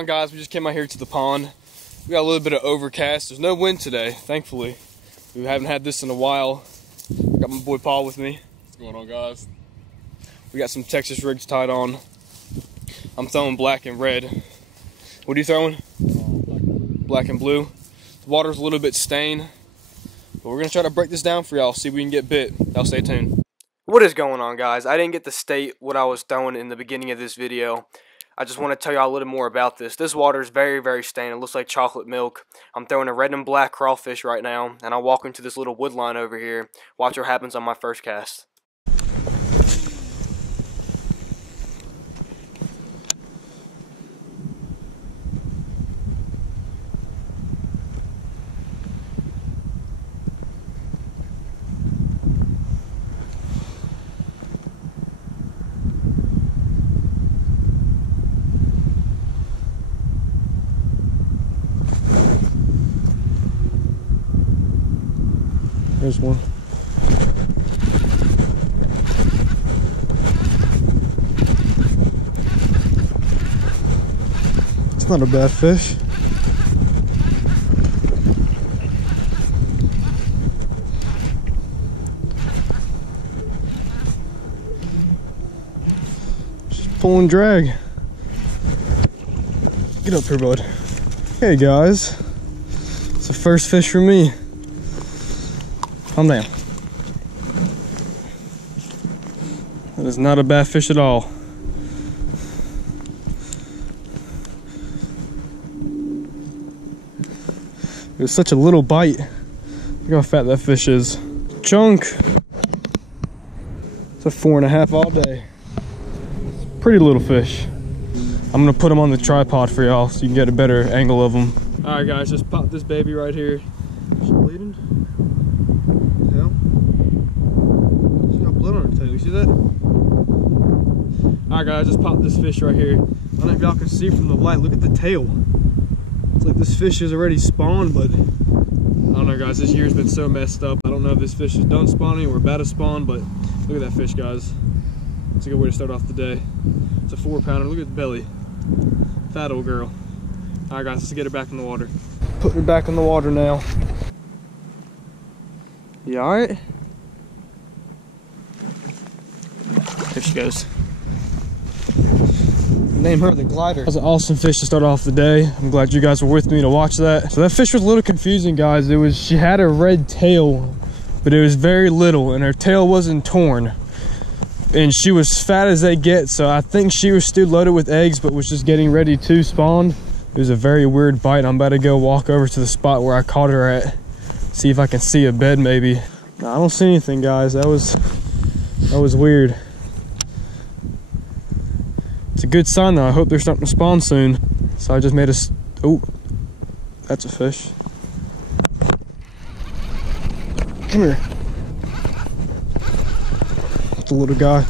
on, guys? We just came out here to the pond. We got a little bit of overcast. There's no wind today, thankfully. We haven't had this in a while. Got my boy Paul with me. What's going on, guys? We got some Texas rigs tied on. I'm throwing black and red. What are you throwing? Black and blue. The water's a little bit stained, but we're gonna try to break this down for y'all, see if we can get bit. Y'all stay tuned. What is going on, guys? I didn't get to state what I was throwing in the beginning of this video. I just want to tell y'all a little more about this. This water is very, very stained. It looks like chocolate milk. I'm throwing a red and black crawfish right now, and I'll walk into this little wood line over here. Watch what happens on my first cast. There's one. It's not a bad fish. Just pull and drag. Get up here, bud. Hey guys, it's the first fish for me. Calm down. That is not a bad fish at all. It was such a little bite. Look how fat that fish is. Chunk. It's a 4.5 all day. Pretty little fish. I'm gonna put them on the tripod for y'all so you can get a better angle of them. All right, guys, just pop this baby right here. Is she bleeding? Blood on her tail, you see that? Alright guys, just popped this fish right here. I don't know if y'all can see from the light, look at the tail. It's like this fish is already spawned, but I don't know guys, this year's been so messed up. I don't know if this fish is done spawning or about to spawn, but look at that fish, guys. It's a good way to start off the day. It's a 4-pounder, look at the belly. Fat old girl. Alright guys, let's get her back in the water. Putting her back in the water now. You alright? There she goes. Name her the glider. That was an awesome fish to start off the day. I'm glad you guys were with me to watch that. So that fish was a little confusing, guys. She had a red tail, but it was very little, and her tail wasn't torn. And she was fat as they get, so I think she was still loaded with eggs, but was just getting ready to spawn. It was a very weird bite. I'm about to go walk over to the spot where I caught her at, see if I can see a bed maybe. No, I don't see anything, guys. That was weird. It's a good sign though. I hope they're starting to spawn soon. So I just made oh, that's a fish. Come here. It's a little guy.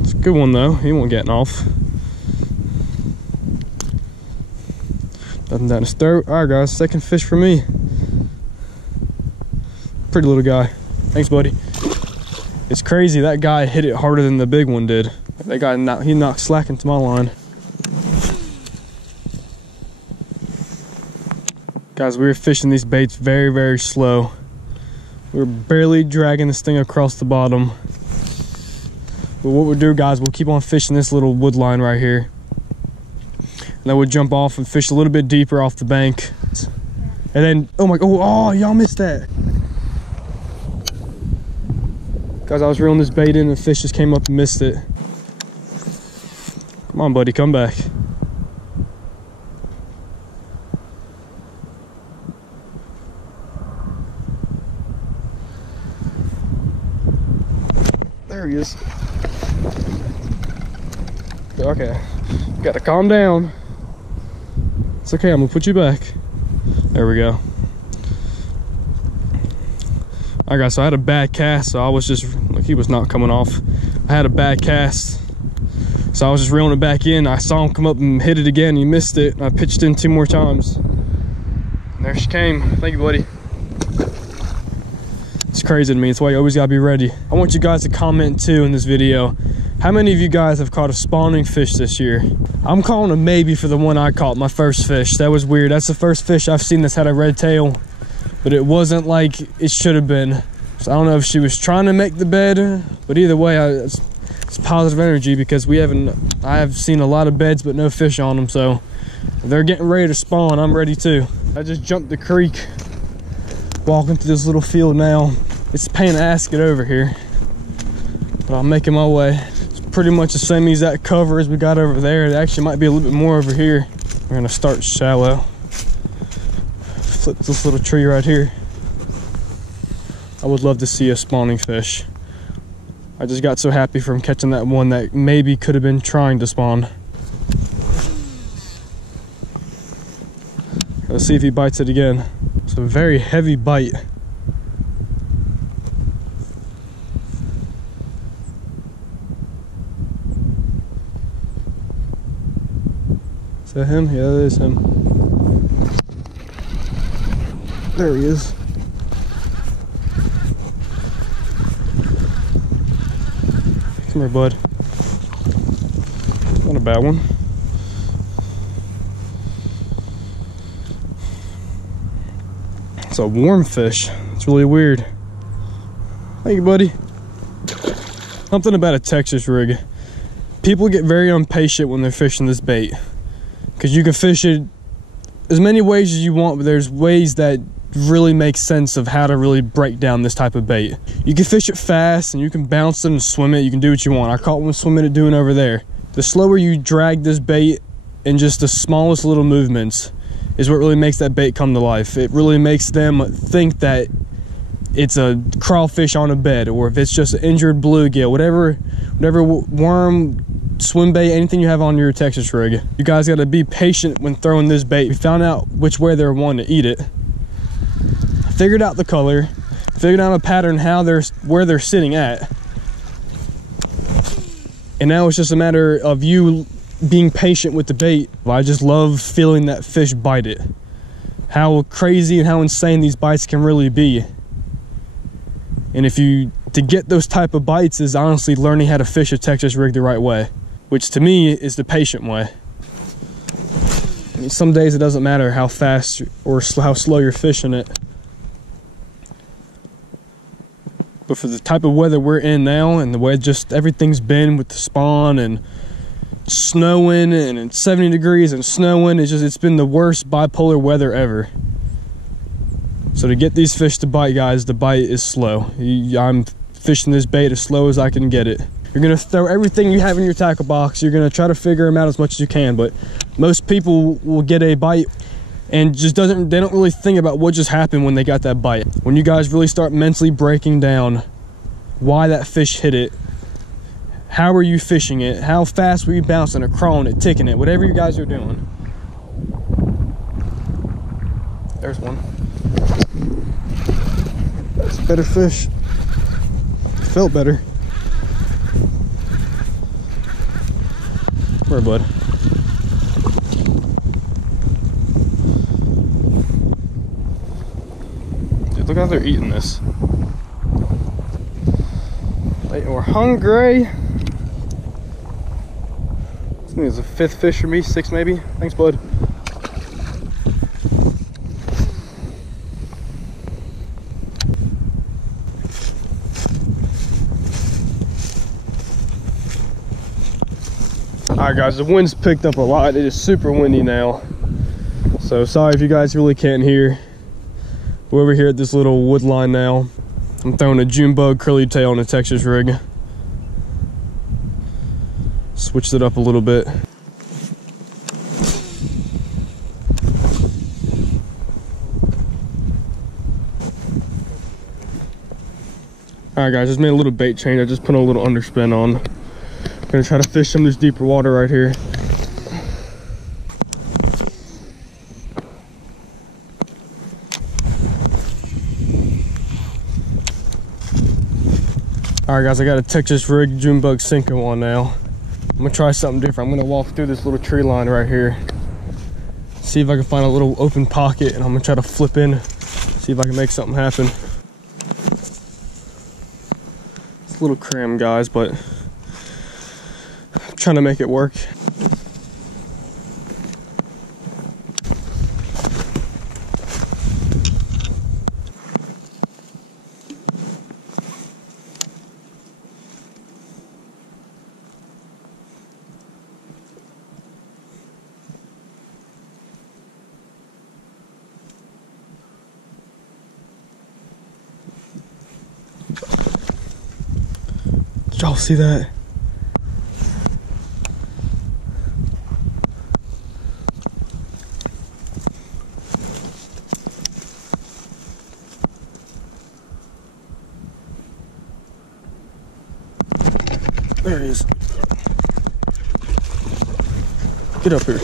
It's a good one though. He won't get off. Nothing down his throat. All right, guys, second fish for me. Pretty little guy. Thanks, buddy. It's crazy, that guy hit it harder than the big one did. That guy, he knocked slack into my line. Guys, we were fishing these baits very, very slow. We were barely dragging this thing across the bottom. But what we'll do, guys, we'll keep on fishing this little wood line right here. And then we'll jump off and fish a little bit deeper off the bank. And then, oh, y'all missed that. Guys, I was reeling this bait in and the fish just came up and missed it. Come on, buddy, come back. There he is. Okay, gotta calm down. It's okay, I'm gonna put you back. There we go. Alright guys, so I had a bad cast, so I was just, like, he was not coming off. I had a bad cast, so I was just reeling it back in. I saw him come up and hit it again, he missed it. I pitched in 2 more times. And there she came. Thank you, buddy. crazy to me. It's why you always gotta be ready. I want you guys to comment too in this video. How many of you guys have caught a spawning fish this year? I'm calling a maybe for the one I caught, my first fish. That was weird. That's the first fish I've seen that's had a red tail, but it wasn't like it should have been. So I don't know if she was trying to make the bed, but either way, it's positive energy because I have seen a lot of beds but no fish on them. So if they're getting ready to spawn, I'm ready too. I just jumped the creek, walking through this little field now. It's a pain in the ass to get over here, but I'm making my way. It's pretty much the same exact cover as we got over there. It actually might be a little bit more over here. We're gonna start shallow. Flip this little tree right here. I would love to see a spawning fish. I just got so happy from catching that one that maybe could have been trying to spawn. Let's see if he bites it again. It's a very heavy bite. Is that him? Yeah, that is him. There he is. Come here, bud. Not a bad one. It's a warm fish. It's really weird. Thank you, buddy. Something about a Texas rig. People get very impatient when they're fishing this bait, because you can fish it as many ways as you want, but there's ways that really make sense of how to really break down this type of bait. You can fish it fast and you can bounce it and swim it. You can do what you want. I caught one swimming it doing over there. The slower you drag this bait in just the smallest little movements is what really makes that bait come to life. It really makes them think that it's a crawfish on a bed, or if it's just an injured bluegill, whatever worm, swim bait, anything you have on your Texas rig. You guys got to be patient when throwing this bait. We found out which way they're wanting to eat it. Figured out the color, figured out a pattern, where they're sitting at. And now it's just a matter of you being patient with the bait. I just love feeling that fish bite it. How crazy and how insane these bites can really be. And to get those type of bites is honestly learning how to fish a Texas rig the right way, which to me is the patient way. I mean, some days it doesn't matter how fast or how slow you're fishing it. But for the type of weather we're in now, and the way just everything's been with the spawn and snowing and it's 70 degrees and snowing, it's been the worst bipolar weather ever. So to get these fish to bite, guys, the bite is slow. I'm fishing this bait as slow as I can get it. You're gonna throw everything you have in your tackle box. You're gonna try to figure them out as much as you can, but most people will get a bite and they don't really think about what just happened when they got that bite. When you guys really start mentally breaking down why that fish hit it, how are you fishing it, how fast were you bouncing it, crawling it, ticking it, whatever you guys are doing. There's one. That's a better fish. Felt better. Where, bud? Dude, look how they're eating this. They are hungry. This thing is a 5th fish for me, 6 maybe. Thanks, bud. Alright guys, the wind's picked up a lot. It is super windy now. So sorry if you guys really can't hear. We're over here at this little wood line now. I'm throwing a June bug curly tail on a Texas rig. Switched it up a little bit. Alright guys, just made a little bait change. I just put a little underspin on. I'm gonna try to fish some of this deeper water right here. Alright guys, I got a Texas rig June bug sinking on now. I'm gonna try something different. I'm gonna walk through this little tree line right here. See if I can find a little open pocket, and I'm gonna try to flip in, see if I can make something happen. It's a little cram, guys, but I'm trying to make it work. Did y'all see that? There he is. Get up here.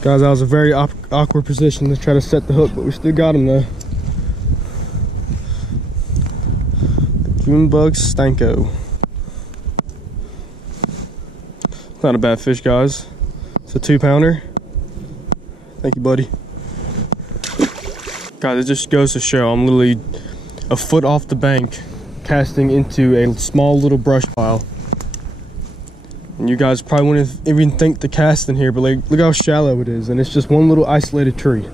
Guys, that was a very awkward position to try to set the hook, but we still got him though. June bug stanko. Not a bad fish, guys. It's a 2-pounder. Thank you, buddy. Guys, it just goes to show I'm literally a foot off the bank casting into a small little brush pile. And you guys probably wouldn't even think to cast in here, but like, look how shallow it is, and it's just one little isolated tree.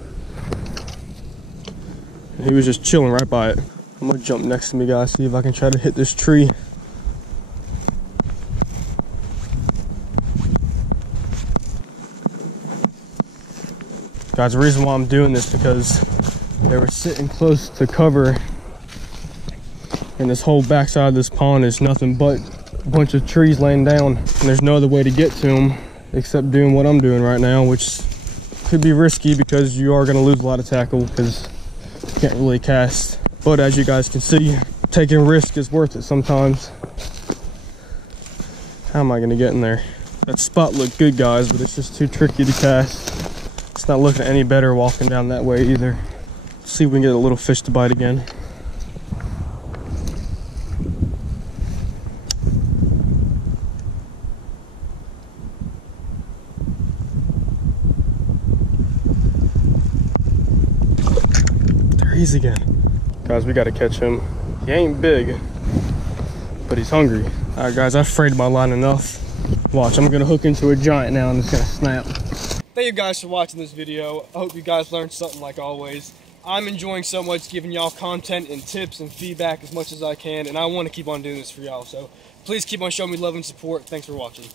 And he was just chilling right by it. I'm gonna jump next to me, guys, see if I can try to hit this tree. Guys, the reason why I'm doing this because they were sitting close to cover, and this whole backside of this pond is nothing but a bunch of trees laying down, and there's no other way to get to them except doing what I'm doing right now, which could be risky because you are going to lose a lot of tackle because you can't really cast. But as you guys can see, taking risk is worth it sometimes. How am I going to get in there? That spot looked good, guys, but it's just too tricky to cast. It's not looking any better walking down that way either. Let's see if we can get a little fish to bite again. There he is again. Guys, we gotta catch him. He ain't big, but he's hungry. All right, guys, I've frayed my line enough. Watch, I'm gonna hook into a giant now and it's gonna snap. Thank you guys for watching this video. I hope you guys learned something like always. I'm enjoying so much giving y'all content and tips and feedback as much as I can, and I want to keep on doing this for y'all. So please keep on showing me love and support. Thanks for watching.